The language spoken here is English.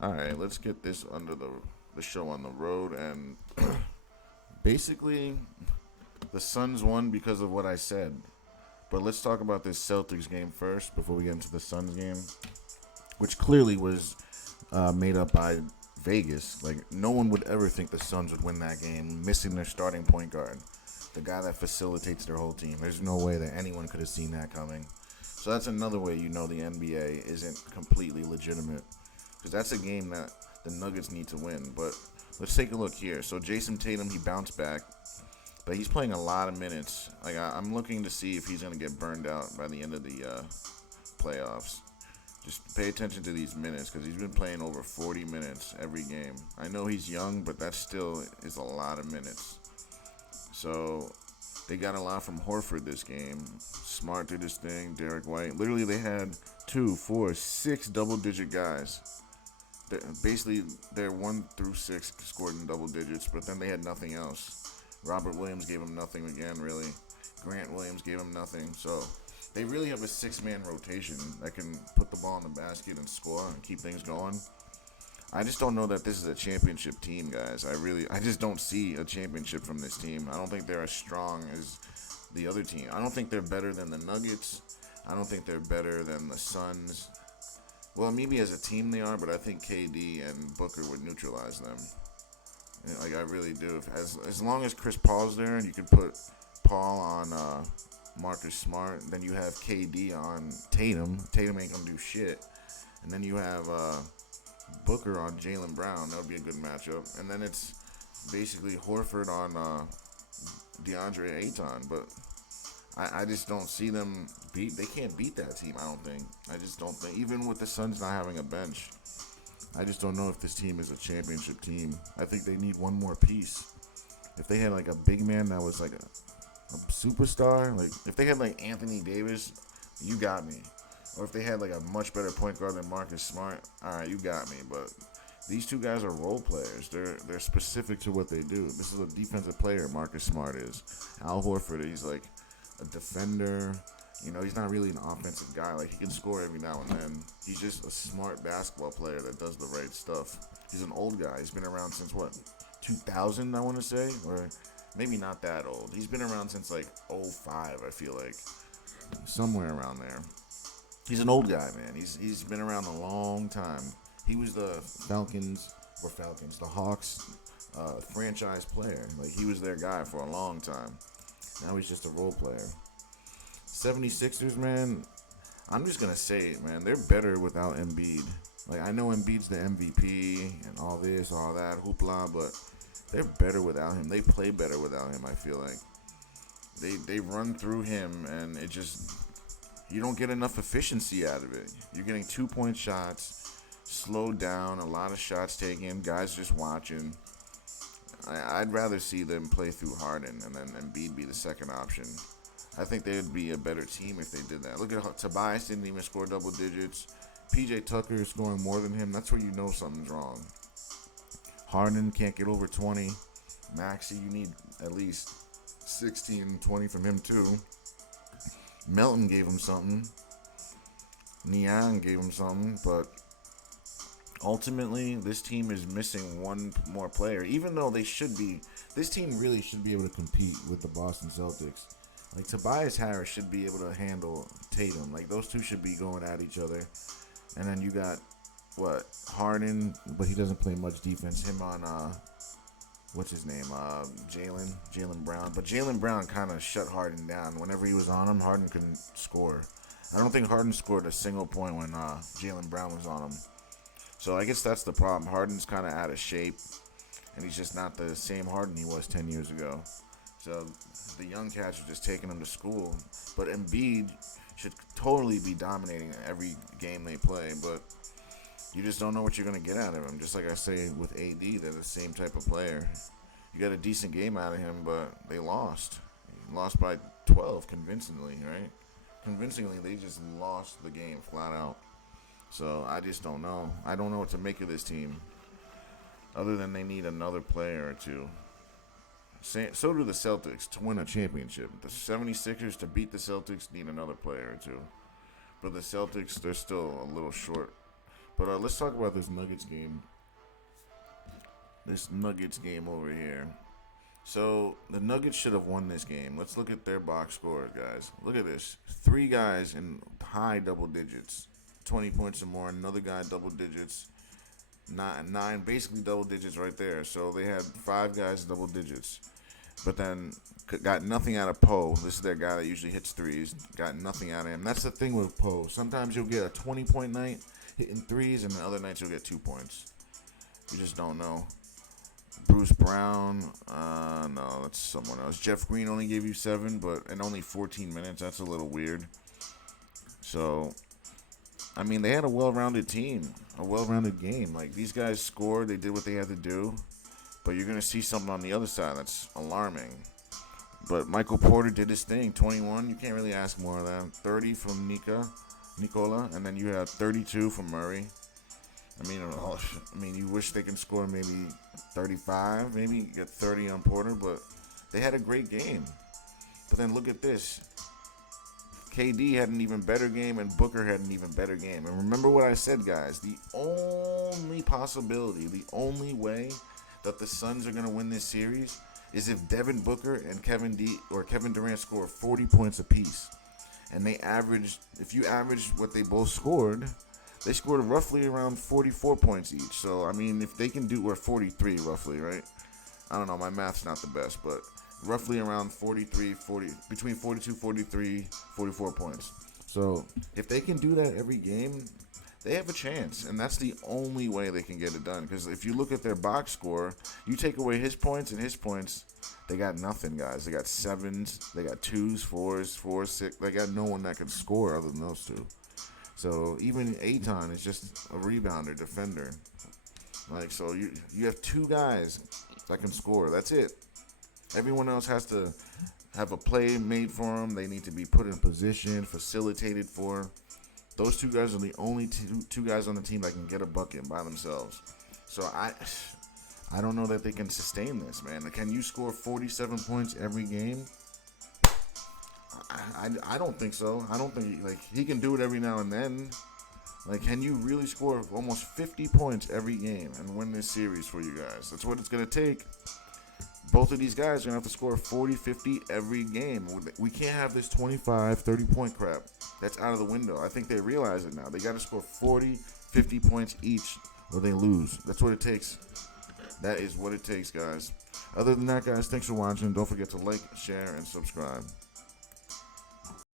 All right, let's get this under the show on the road. And basically, the Suns won because of what I said. But let's talk about this Celtics game first before we get into the Suns game, which clearly was made up by Vegas. Like, no one would ever think the Suns would win that game, missing their starting point guard, the guy that facilitates their whole team. There's no way that anyone could have seen that coming. So that's another way you know the NBA isn't completely legitimate, because that's a game that the Nuggets need to win. But let's take a look here. So Jason Tatum, he bounced back, but he's playing a lot of minutes. Like, I'm looking to see if he's gonna get burned out by the end of the playoffs. Just pay attention to these minutes because he's been playing over 40 minutes every game. I know he's young, but that still is a lot of minutes. So they got a lot from Horford this game. Smart did his thing. Derek White. Literally, they had 2, 4, 6 double-digit guys. Basically, their 1 through 6 scored in double digits, but then they had nothing else. Robert Williams gave him nothing again, really. Grant Williams gave him nothing. So they really have a 6-man rotation that can put the ball in the basket and score and keep things going. I just don't know that this is a championship team, guys. I just don't see a championship from this team. I don't think they're as strong as the other team. I don't think they're better than the Nuggets. I don't think they're better than the Suns. Well, maybe as a team they are, but I think KD and Booker would neutralize them. Like, I really do. As long as Chris Paul's there and you can put Paul on Marcus Smart, then you have KD on Tatum. Tatum ain't gonna do shit. And then you have Booker on Jaylen Brown. That would be a good matchup. And then it's basically Horford on DeAndre Ayton. But I just don't see them beat. They can't beat that team, I don't think. I just don't think. Even with the Suns not having a bench, I just don't know if this team is a championship team. I think they need one more piece. If they had like a big man that was like a superstar, like if they had like Anthony Davis, you got me. Or if they had like a much better point guard than Marcus Smart, all right, you got me. But these two guys are role players. They're specific to what they do. This is a defensive player. Marcus Smart is. Al Horford, he's like a defender. You know, he's not really an offensive guy. Like, he can score every now and then. He's just a smart basketball player that does the right stuff. He's an old guy. He's been around since what, 2000, I want to say, or maybe not that old. He's been around since like '05, I feel like, somewhere around there. He's an old guy, man. He's been around a long time. He was the the Hawks franchise player. Like, he was their guy for a long time. Now he's just a role player. 76ers, man, I'm just going to say it, man. They're better without Embiid. Like, I know Embiid's the MVP and all this, all that, hoopla, but they're better without him. They play better without him, I feel like. They run through him, and it just, you don't get enough efficiency out of it. You're getting 2-point shots, slowed down, a lot of shots taken, guys just watching. I'd rather see them play through Harden and then Embiid be the second option. I think they'd be a better team if they did that. Look at Tobias didn't even score double digits. PJ Tucker is scoring more than him. That's where you know something's wrong. Harden can't get over 20. Maxey, you need at least 16, 20 from him too. Melton gave him something. Niang gave him something, but ultimately, this team is missing one more player. Even though this team really should be able to compete with the Boston Celtics. Like, Tobias Harris should be able to handle Tatum. Like, those two should be going at each other. And then you got, Harden, but he doesn't play much defense. Him on, what's his name? Jaylen Brown. But Jaylen Brown kind of shut Harden down. Whenever he was on him, Harden couldn't score. I don't think Harden scored a single point when Jaylen Brown was on him. So I guess that's the problem. Harden's kind of out of shape, and he's just not the same Harden he was 10 years ago. So the young cats are just taking him to school. But Embiid should totally be dominating every game they play, but you just don't know what you're going to get out of him. Just like I say with AD, they're the same type of player. You got a decent game out of him, but they lost. Lost by 12 convincingly, right? Convincingly, they just lost the game flat out. So I just don't know. I don't know what to make of this team, other than they need another player or two. So do the Celtics to win a championship. The 76ers to beat the Celtics need another player or two. But the Celtics, they're still a little short But let's talk about this Nuggets game. This Nuggets game over here. So the Nuggets should have won this game. Let's look at their box score, guys. Look at this. 3 guys in high double digits. 20 points or more. Another guy double digits. Nine basically double digits right there. So they had 5 guys double digits. But then got nothing out of Poe. This is their guy that usually hits threes. Got nothing out of him. That's the thing with Poe. Sometimes you'll get a 20-point night hitting threes, and then other nights you'll get 2 points. You just don't know. Bruce Brown, no, that's someone else. Jeff Green only gave you 7, but in only 14 minutes. That's a little weird. So, I mean, they had a well-rounded team, a well-rounded game. Like, these guys scored. They did what they had to do. But you're going to see something on the other side that's alarming. But Michael Porter did his thing, 21. You can't really ask more of that. 30 from Nicola, and then you have 32 from Murray. I mean, you wish they can score maybe 35, maybe get 30 on Porter, but they had a great game. But then look at this. KD had an even better game, and Booker had an even better game. And remember what I said, guys. The only possibility, the only way that the Suns are going to win this series is if Devin Booker and Kevin Durant score 40 points apiece. And if you average what they both scored, they scored roughly around 44 points each. So, I mean, if they can we're 43 roughly, right? I don't know, my math's not the best, but roughly around 43, 40, between 42, 43, 44 points. So, if they can do that every game, they have a chance, and that's the only way they can get it done. Because if you look at their box score, you take away his points and his points, they got nothing, guys. They got 7s, they got 2s, 4s, 4s, 6. They got no one that can score other than those 2. So even Ayton is just a rebounder, defender. Like, so you have 2 guys that can score. That's it. Everyone else has to have a play made for them. They need to be put in position, facilitated for. Those 2 guys are the only two guys on the team that can get a bucket by themselves. So I don't know that they can sustain this, man. Can you score 47 points every game? I don't think so. I don't think, like, he can do it every now and then. Like, can you really score almost 50 points every game and win this series for you guys? That's what it's going to take. Both of these guys are going to have to score 40, 50 every game. We can't have this 25, 30-point crap. That's out of the window. I think they realize it now. They got to score 40, 50 points each or they lose. That's what it takes. That is what it takes, guys. Other than that, guys, thanks for watching. Don't forget to like, share, and subscribe.